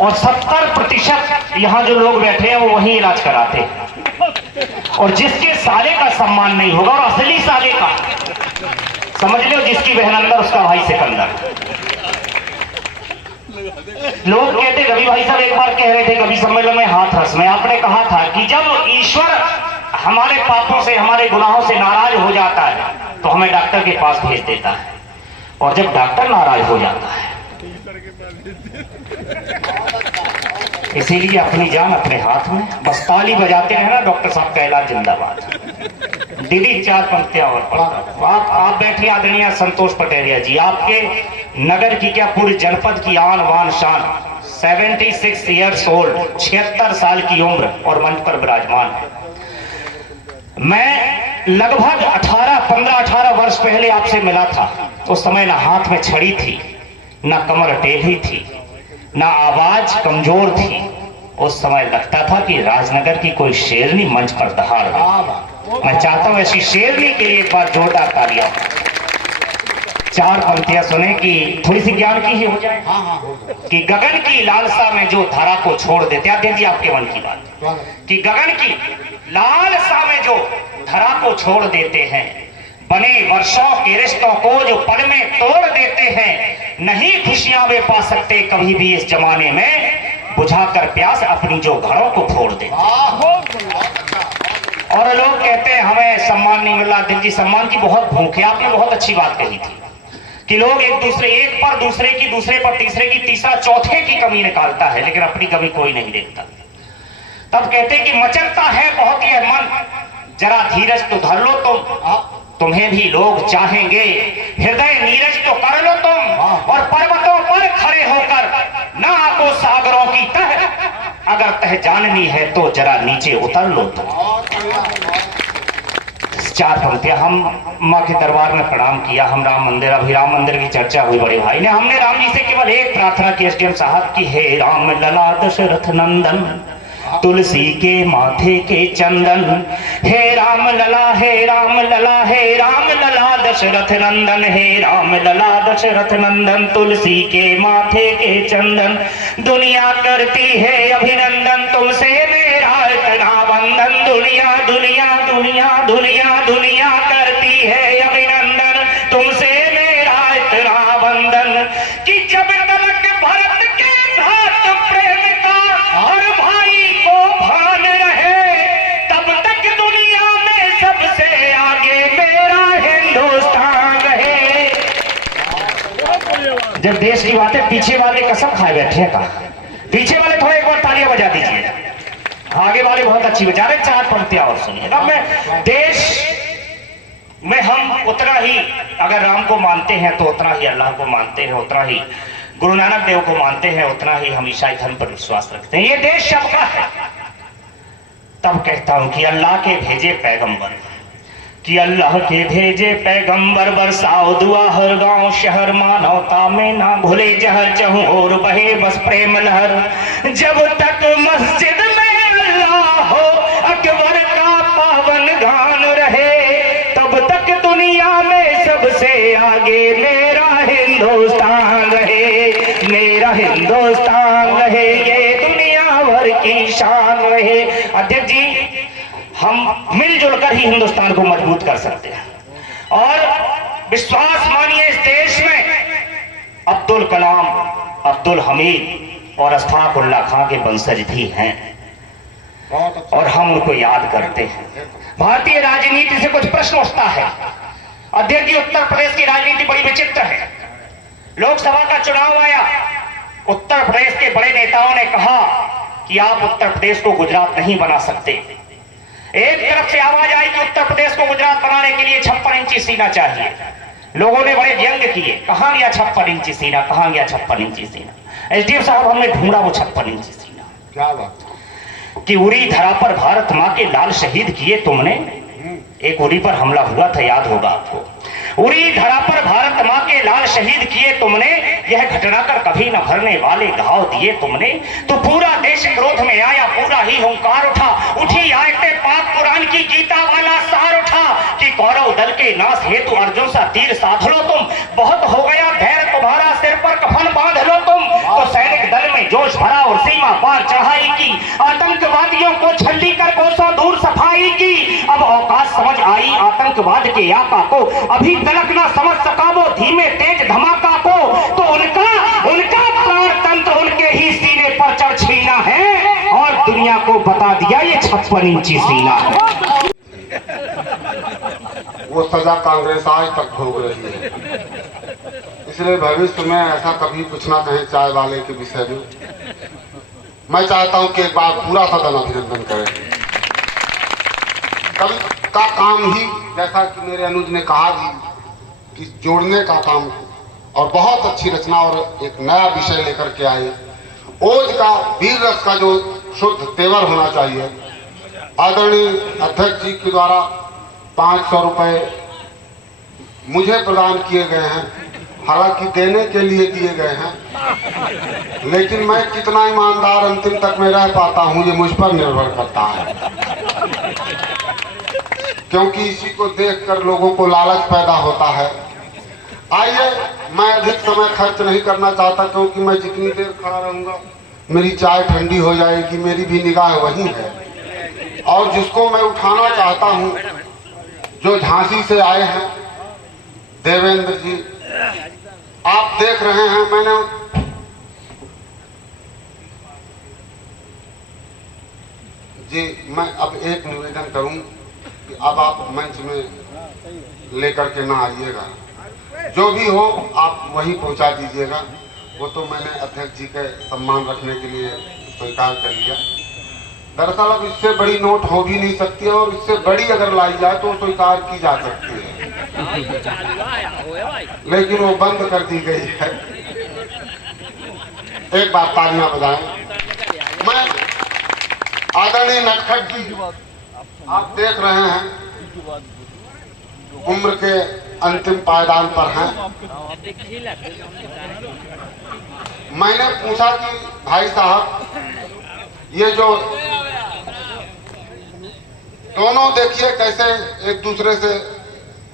और 70% यहाँ जो लोग बैठे हैं वो वहीं इलाज कराते हैं। और जिसके साले का सम्मान नहीं होगा, और असली साले का समझ लो, जिसकी बहन अंदर उसका भाई सिकंदर। लोग कहते, कभी भाई साहब एक बार कह रहे थे कभी सम्मेलन में हाथ रस में, आपने कहा था कि जब ईश्वर हमारे पापों से, हमारे गुनाहों से नाराज हो जाता है तो हमें डॉक्टर के पास भेज देता है, और जब डॉक्टर नाराज हो जाता है, इसीलिए अपनी जान अपने हाथ में, बस ताली बजाते रहना, डॉक्टर साहब का इलाज जिंदाबाद। दीदी 4 पंक्तियां और पढ़ता। आप बैठे आदरणीय संतोष पटेरिया जी, आपके नगर की क्या पूरे जनपद की आन वान शान, 76 ईयर्स ओल्ड, 76 साल की उम्र और मंच पर विराजमान है। मैं लगभग 15-18 वर्ष पहले आपसे मिला था। उस समय ना हाथ में छड़ी थी, ना कमर टेढ़ी थी, ना आवाज कमजोर थी। उस समय लगता था कि राजनगर की कोई शेरनी मंच पर दहाड़ गई। मैं चाहता हूं ऐसी शेरनी के लिए एक बार जोरदार तालियां। चार पंक्तियां सुने कि थोड़ी सी ज्ञान की ही हो जाए। हाँ हाँ हो जाए। कि गगन की लालसा में जो धरा को छोड़ देते, आप देखिए आपके मन की बात, कि गगन की लालसा में जो धरा को छोड़ देते हैं, बने वर्षों के रिश्तों को जो पल में तोड़ देते हैं, नहीं खुशियां वे पा सकते कभी भी इस जमाने में, बुझाकर प्यास अपनी जो घरों को फोड़ देते। और लोग कहते हैं हमें सम्मान नहीं मिला। दिल जी, सम्मान की बहुत भूख है। आपने बहुत अच्छी बात कही थी कि लोग एक पर दूसरे की, दूसरे पर तीसरे की, तीसरा चौथे की कमी निकालता है, लेकिन अपनी कमी कोई नहीं देखता। तब कहते कि मचलता है बहुत ही मन, जरा धीरज तो धर लो तुम्हें भी लोग चाहेंगे, हृदय नीरज तो कर लो तुम, और पर्वतों पर खड़े होकर ना आको सागरों की तह, अगर तह जाननी है तो जरा नीचे उतर लो तुम। चार पंक्तियां। हम माँ के दरबार में प्रणाम किया, हम राम मंदिर, अभी राम मंदिर की चर्चा हुई बड़े भाई ने, हमने राम जी से केवल एक प्रार्थना की एसडीएम साहब की, हे राम लला दशरथ नंदन, तुलसी के माथे के चंदन, हे राम लला, हे राम लला, हे राम लला दशरथ नंदन, हे राम लला दशरथ नंदन, तुलसी के माथे के चंदन, दुनिया करती है अभिनंदन, तुमसे मेरा इतना बंधन, दुनिया दुनिया दुनिया दुनिया दुनिया करती है अभिनंदन, तुमसे मेरा इतना बंधन, कि जब तक भरत के भ्रात प्रेम का हर भाई को भान रहे, तब तक दुनिया में सबसे आगे मेरा हिंदुस्तान रहे। जब देश की बातें, पीछे वाले कसम खाए बैठे हैं, कहा पीछे वाले थोड़े एक बार तालियां बजा दीजिए, आगे वाले बहुत अच्छी बजा रहे। चार पंक्तियां और सुनिए। अब मैं देश में हम उतना ही अगर राम को मानते हैं तो उतना ही अल्लाह को मानते हैं, उतना ही गुरु नानक देव को मानते हैं, उतना ही हम ईसाई धर्म पर विश्वास रखते हैं। ये देश सबका है। तब कहता हूं कि अल्लाह के भेजे पैगंबर, कि अल्लाह के भेजे पैगंबर, बरसाओ दुआ हर गांव शहर, मानवता में ना भूले जहर, चहु और बहे बस प्रेम लहर, जब तक मस्जिद में अल्लाह हो अकबर का पावन गान रहे, तब तक दुनिया में सबसे आगे मेरा हिंदुस्तान रहे, मेरा हिंदुस्तान रहे, ये दुनिया भर की शान रहे। अध्यक्ष जी, हम मिलजुल कर ही हिंदुस्तान को मजबूत कर सकते हैं। और विश्वास मानिए, इस देश में अब्दुल कलाम, अब्दुल हमीद और अशफाक उल्लाह खां के वंशज भी हैं, और हम उनको याद करते हैं। भारतीय राजनीति से कुछ प्रश्न उठता है। अध्यक्ष जी, उत्तर प्रदेश की राजनीति बड़ी विचित्र है। लोकसभा का चुनाव आया, उत्तर प्रदेश के बड़े नेताओं ने कहा कि आप उत्तर प्रदेश को गुजरात नहीं बना सकते। एक तरफ से आवाज आई कि उत्तर प्रदेश को गुजरात बनाने के लिए 56 इंची सीना चाहिए। लोगों ने बड़े व्यंग किए, कहां गया 56 इंची सीना, कहां गया 56 इंची सीना। एसडीएम साहब, हमने ढूंढा वो 56 इंची सीना। क्या बात कि उरी धरा पर भारत माँ के लाल शहीद किए तुमने। एक उरी पर हमला हुआ था, याद होगा आपको। उरी धरा पर भारत माँ के लाल शहीद किए तुमने, यह घटना कर कभी न भरने वाले घाव दिए तुमने। तो पूरा देश क्रोध में आया, पूरा ही हुंकार उठा, उठी आयते पाक कुरान की, गीता वाला सार उठा, कि कौरव दल के नाश हेतु अर्जुन सा तीर साध लो तुम, बहुत हो गया धैर्य तुम्हारा, सिर पर कफन बांध लो तुम। तो सैनिक दल में जोश भरा और सीमा पार चढ़ाई की, आतंकवादियों को छल्ली कर कोसों दूर सफाई की। अब औकात समझ आई आतंकवाद के आका को, अभी तलक ना समझ सका वो धीमे तेज धमाका को। तो उनका प्राण तंत्र उनके ही सीने पर चढ़ छीना है, और दुनिया को बता दिया ये 56 इंची सीना है। वो सजा कांग्रेस आज तक भोग रही है। इसलिए भविष्य में ऐसा कभी कुछ ना कहें चाय वाले के विषय में। मैं चाहता हूं कि एक बार पूरा सदन अभिनंदन करे। कवि का काम ही, जैसा कि मेरे अनुज ने कहा कि जोड़ने का काम, और बहुत अच्छी रचना और एक नया विषय लेकर के आए। ओज का, वीर रस का जो शुद्ध तेवर होना चाहिए। आदरणीय अध्यक्ष जी के द्वारा 500 रुपए मुझे प्रदान किए गए हैं, हालांकि देने के लिए दिए गए हैं, लेकिन मैं कितना ईमानदार अंतिम तक में रह पाता हूं ये मुझ पर निर्भर करता है। क्योंकि इसी को देखकर लोगों को लालच पैदा होता है। आइए, मैं अधिक समय खर्च नहीं करना चाहता, क्योंकि मैं जितनी देर खड़ा रहूंगा मेरी चाय ठंडी हो जाएगी। मेरी भी निगाह वही है। और जिसको मैं उठाना चाहता हूं, जो झांसी से आए हैं, देवेंद्र जी, आप देख रहे हैं, मैंने जी, मैं अब एक निवेदन करूं कि अब आप मंच में लेकर के ना आइएगा। जो भी हो आप वहीं पहुंचा दीजिएगा। वो तो मैंने अध्यक्ष जी के सम्मान रखने के लिए स्वीकार कर लिया। दरअसल अब इससे बड़ी नोट हो भी नहीं सकती, और इससे बड़ी अगर लाई जाए तो स्वीकार की जा सकती है, लेकिन वो बंद कर दी गई है। एक बार तालियां बजाएं। मैं आदरणीय नटखट जी, आप देख रहे हैं उम्र के अंतिम पायदान पर हैं। मैंने पूछा कि भाई साहब, ये जो दोनों देखिए कैसे एक दूसरे से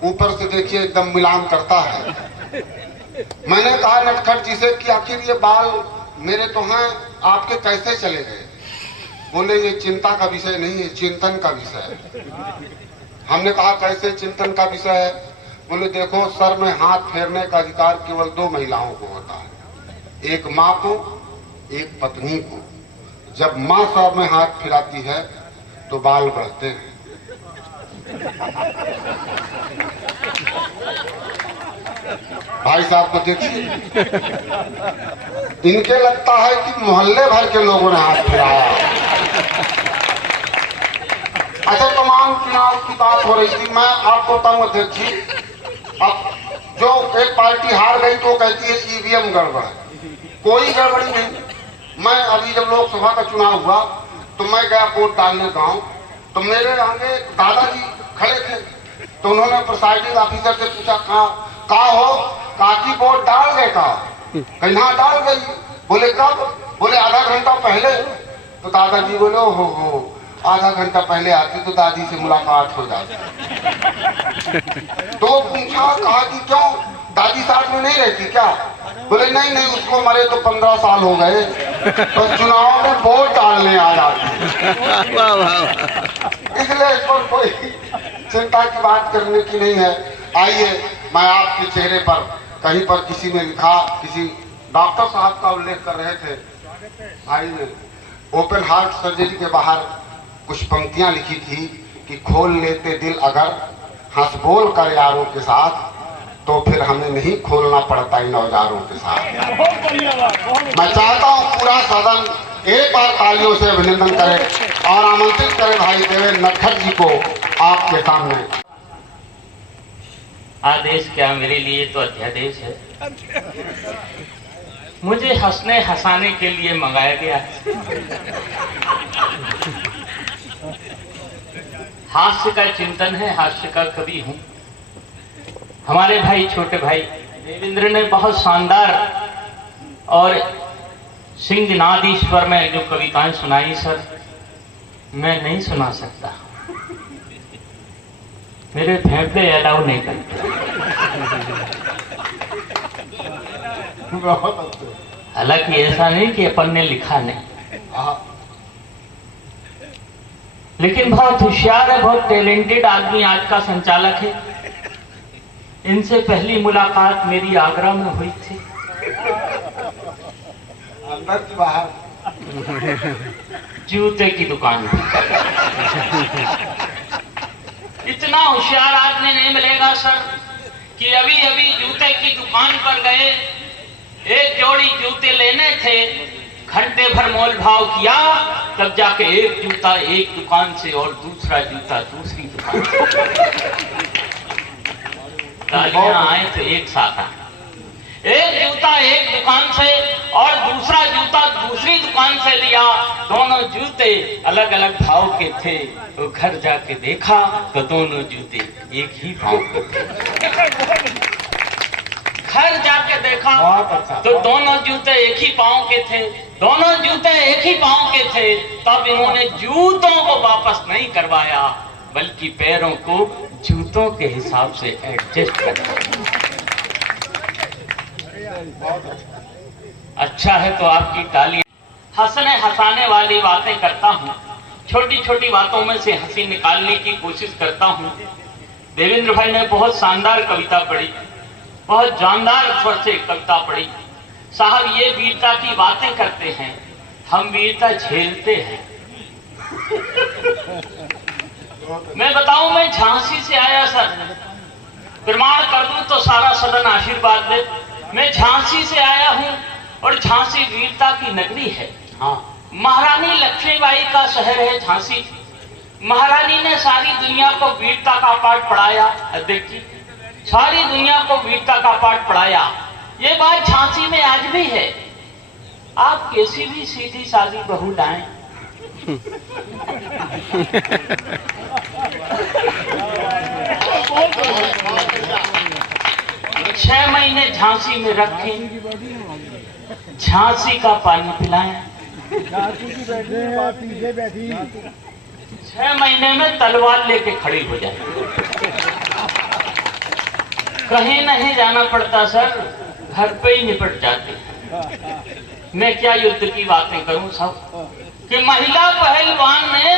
ऊपर से देखिए एकदम मिलान करता है। मैंने कहा नटखट जी से कि आखिर ये बाल मेरे तो हैं, आपके कैसे चले गए? बोले ये चिंता का विषय नहीं है, चिंतन का विषय है। हमने कहा कैसे चिंतन का विषय है? बोले देखो, सर में हाथ फेरने का अधिकार केवल 2 महिलाओं को होता है, एक माँ को, एक पत्नी को। जब माँ सर में हाथ फिराती है तो बाल बढ़ते हैं। भाई साहब को देखिए, इनके लगता है कि मोहल्ले भर के लोगों ने हाथ फिराया। अच्छा, तमाम चुनाव की बात हो रही थी। मैं आपको बताऊं अध्यक्ष जी, अब जो एक पार्टी हार गई तो कहती है ईवीएम गड़बड़ है। कोई गड़बड़ी नहीं। मैं अभी जब लोकसभा का चुनाव हुआ तो मैं गया वोट डालने गांव, तो मेरे आगे दादाजी खड़े थे। तो उन्होंने प्रिसाइडिंग ऑफिसर से पूछा, कहा हो काकी वोट डाल गए? कहा डाल गई। बोले कब? बोले आधा घंटा पहले। तो दादाजी बोले हो आधा घंटा पहले आती तो दादी से मुलाकात हो जाती। तो पूछा, कहा कि क्यों, दादी साथ में नहीं रहती क्या? बोले नहीं, उसको मरे तो 15 साल हो गए, बस चुनाव में वोट डालने आ जाती। इसलिए इस पर कोई चिंता की बात करने की नहीं है। आइए, मैं आपके चेहरे पर कहीं पर किसी ने लिखा, किसी डॉक्टर साहब का उल्लेख कर रहे थे भाई ने, ओपन हार्ट सर्जरी के बाहर कुछ पंक्तियां लिखी थी कि खोल लेते दिल अगर हंस बोल कर यारों के साथ, तो फिर हमें नहीं खोलना पड़ता इन औजारों के साथ। मैं चाहता हूं पूरा सदन एक बार तालियों से अभिनंदन करे और आमंत्रित करे भाई देवेंद्र नटखट जी को आपके सामने। आदेश क्या, मेरे लिए तो अध्यादेश है। मुझे हंसने हंसाने के लिए मंगाया गया है। हास्य का चिंतन है, हास्य का कवि हूं। हमारे भाई, छोटे भाई देवेंद्र ने बहुत शानदार और सिंहनादीश्वर में जो कविताएं सुनाई, सर मैं नहीं सुना सकता, मेरे फेफड़े अलाउ नहीं करते। हालांकि ऐसा नहीं कि अपन ने लिखा नहीं, लेकिन बहुत होशियार है, बहुत टैलेंटेड आदमी आज का संचालक है। इनसे पहली मुलाकात मेरी आगरा में हुई थी। अंदर की बाहर? जूते की दुकान में। इतना होशियार आदमी नहीं मिलेगा सर कि अभी अभी जूते की दुकान पर गए, एक जोड़ी जूते लेने थे, घंटे भर मोल भाव किया, तब जाके एक जूता एक दुकान से और दूसरा जूता दूसरी दुकान से। तालियां आए तो एक साथ आए। एक जूता एक दुकान से और दूसरा जूता दूसरी दुकान से लिया। दोनों जूते अलग अलग भाव के थे। तो घर जाके देखा तो दोनों जूते एक ही भाव के थे। घर जाके देखा तो दोनों जूते एक ही पांव के थे। दोनों जूते एक ही पांव के थे। तब इन्होंने जूतों को वापस नहीं करवाया, बल्कि पैरों को जूतों के हिसाब से एडजस्ट कर दिया। अच्छा है तो आपकी ताली। हंसने हंसाने वाली बातें करता हूँ, छोटी छोटी बातों में से हंसी निकालने की कोशिश करता हूँ। देवेंद्र भाई ने बहुत शानदार कविता पढ़ी, बहुत जानदार स्वर से कविता पढ़ी। साहब ये वीरता की बातें करते हैं, हम वीरता झेलते हैं। मैं बताऊं, मैं झांसी से आया सर, प्रमाण कर दूं तो सारा सदन आशीर्वाद दे। मैं झांसी से आया हूं और झांसी वीरता की नगरी है। हाँ, महारानी लक्ष्मीबाई का शहर है झांसी। महारानी ने सारी दुनिया को वीरता का पाठ पढ़ाया। अध्यक्ष जी, सारी दुनिया को वीरता का पाठ पढ़ाया। ये बात झांसी में आज भी है। आप कैसी भी सीधी सादी बहू लाएं, 6 महीने झांसी में रखें, झांसी का पानी पिलाएं, 6 महीने में तलवार लेके खड़ी हो जाए। कहीं नहीं जाना पड़ता सर, घर पे ही निपट जाते हैं। मैं क्या युद्ध की बातें करूं सब, कि महिला पहलवान ने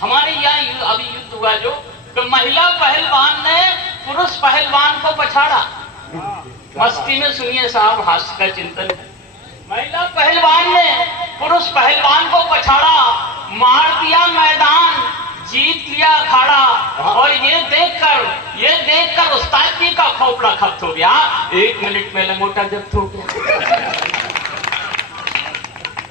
हमारे यहाँ अभी युद्ध हुआ जो, कि महिला पहलवान ने पुरुष पहलवान को पछाड़ा। मस्ती में सुनिए साहब, हास्य का चिंतन। महिला पहलवान ने पुरुष पहलवान को पछाड़ा, मार दिया मैदान, जीत लिया अखाड़ा। और ये देखकर उस्ताद जी का खोपड़ा खप्त हो गया। 1 मिनट में लंगोटा जब्त हो गया।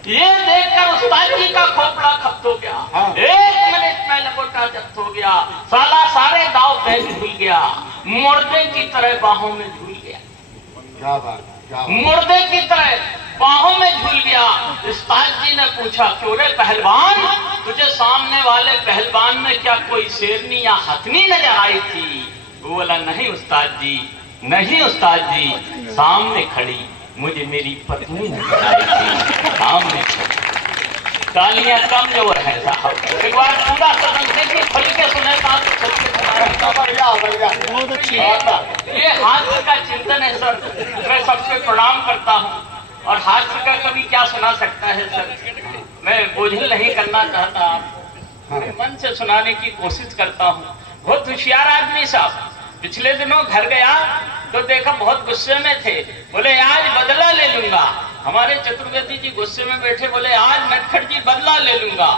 ये देखकर उस्ताद जी का खोपड़ा खप्त हो गया। 1 मिनट में लंगोटा जब्त हो गया। साला सारे दाव पेच भूल गया, मुर्दे की तरह बाहों में झूल गया। क्या बात, मुर्दे की तरह बाहों में झूल गया। उस्ताद जी ने पूछा, क्यों रे पहलवान, तुझे सामने वाले पहलवान में क्या कोई शेरनी या हथनी नजर आई थी? वो बोला, नहीं उस्ताद जी, नहीं उस्ताद जी, सामने खड़ी मुझे मेरी पत्नी नजर आई थी, सामने खड़ी। तालियां कमजोर है साहब, एक बार पूरा सदन देखिए, खुल के सुने साहब। बहुत अच्छी बात। ये हास्य का चिंतन है सर। मैं सबसे प्रणाम करता हूँ। और हास्य का कभी क्या सुना सकता है सर, मैं बोझिल नहीं करना चाहता, मैं मन से सुनाने की कोशिश करता हूँ। बहुत होशियार आदमी साहब। पिछले दिनों घर गया तो देखा बहुत गुस्से में थे, बोले आज बदला ले लूंगा। हमारे चतुर्वेदी जी गुस्से में बैठे, बोले आज नटखट जी बदला ले लूंगा,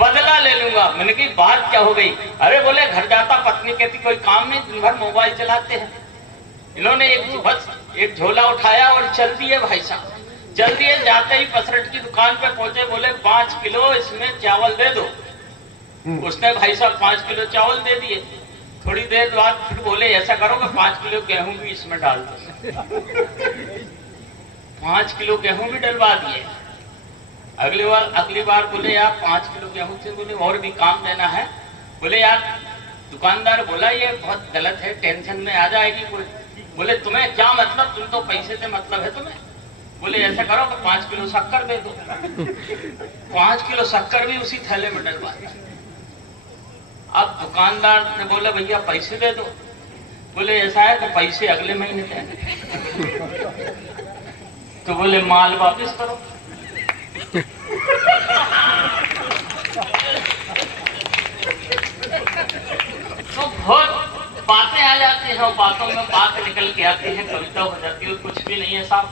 बदला ले लूंगा। मैंने कही बात क्या हो गई? अरे बोले घर जाता पत्नी कहती कोई काम नहीं, दिन भर मोबाइल चलाते हैं। इन्होंने एक झोला उठाया और चल दिए भाई साहब, चल दिए। जाते ही पसरट की दुकान पे पहुंचे, बोले 5 किलो इसमें चावल दे दो। उसने भाई साहब 5 किलो चावल दे दिए। थोड़ी देर बाद फिर बोले ऐसा करो कि 5 किलो गेहूं भी इसमें डाल दो। 5 किलो गेहूं भी डलवा दिए। अगली बार बोले यार 5 किलो गेहूं से बोले और भी काम देना है। बोले यार, दुकानदार बोला ये बहुत गलत है, टेंशन में आ जाएगी कोई। बोले तुम्हें क्या मतलब, तुम तो पैसे से मतलब है तुम्हें। बोले ऐसा करो कि 5 किलो शक्कर दे दो। 5 किलो शक्कर भी उसी थैले में डलवा दी। अब दुकानदार ने बोला भैया पैसे दे दो। बोले ऐसा है कि पैसे अगले महीने देंगे। तो बोले माल वापस करो। तो बहुत बातें आ जाती हैं और बातों में बात निकल के आती है, कविता हो जाती है। कुछ भी नहीं है साहब।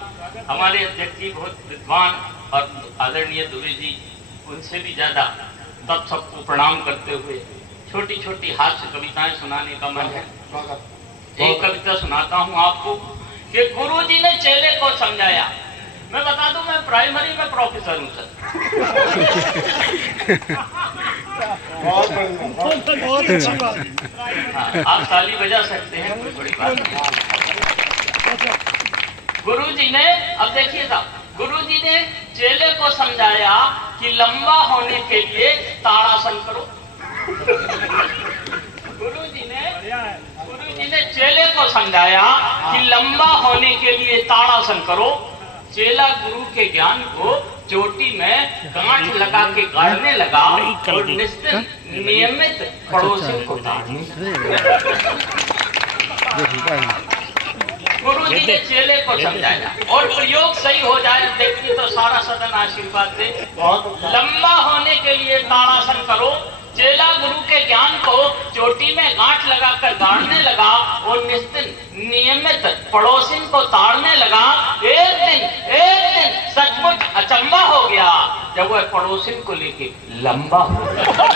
हमारे अध्यक्ष जी बहुत विद्वान और आदरणीय दुबे जी, उनसे भी ज्यादा तब सबको प्रणाम करते हुए छोटी छोटी हास्य कविताएं सुनाने का मन है। एक कविता सुनाता हूं आपको कि गुरु जी ने चेले को समझाया। मैं बता दूं, मैं प्राइमरी में प्रोफेसर हूं सर। बहुत अच्छी बात। हाँ, आप ताली बजा सकते हैं, कोई बड़ी बात नहीं। गुरु जी ने, अब देखिए साहब, गुरु जी ने चेले को समझाया कि लंबा होने के लिए ताड़ासन करो। गुरु जी ने चेले को समझाया कि लंबा होने के लिए ताड़ासन करो। चेला गुरु के ज्ञान को चोटी में गांठ लगा के गाड़ने लगा और नियमित पड़ोसी को ताड़ने। गुरु जी अपने चेले को समझाया और प्रयोग सही हो जाए। देखिए तो सारा सदन आशीर्वाद दे। लंबा होने के लिए ताड़ासन करो। चेला गुरु के ज्ञान को चोटी में गांठ लगाकर गाड़ने लगा और नियमित पड़ोसिन को ताड़ने लगा। एक दिन सचमुच अचंबा हो गया जब वह पड़ोसिन को लेके लंबा हो गया।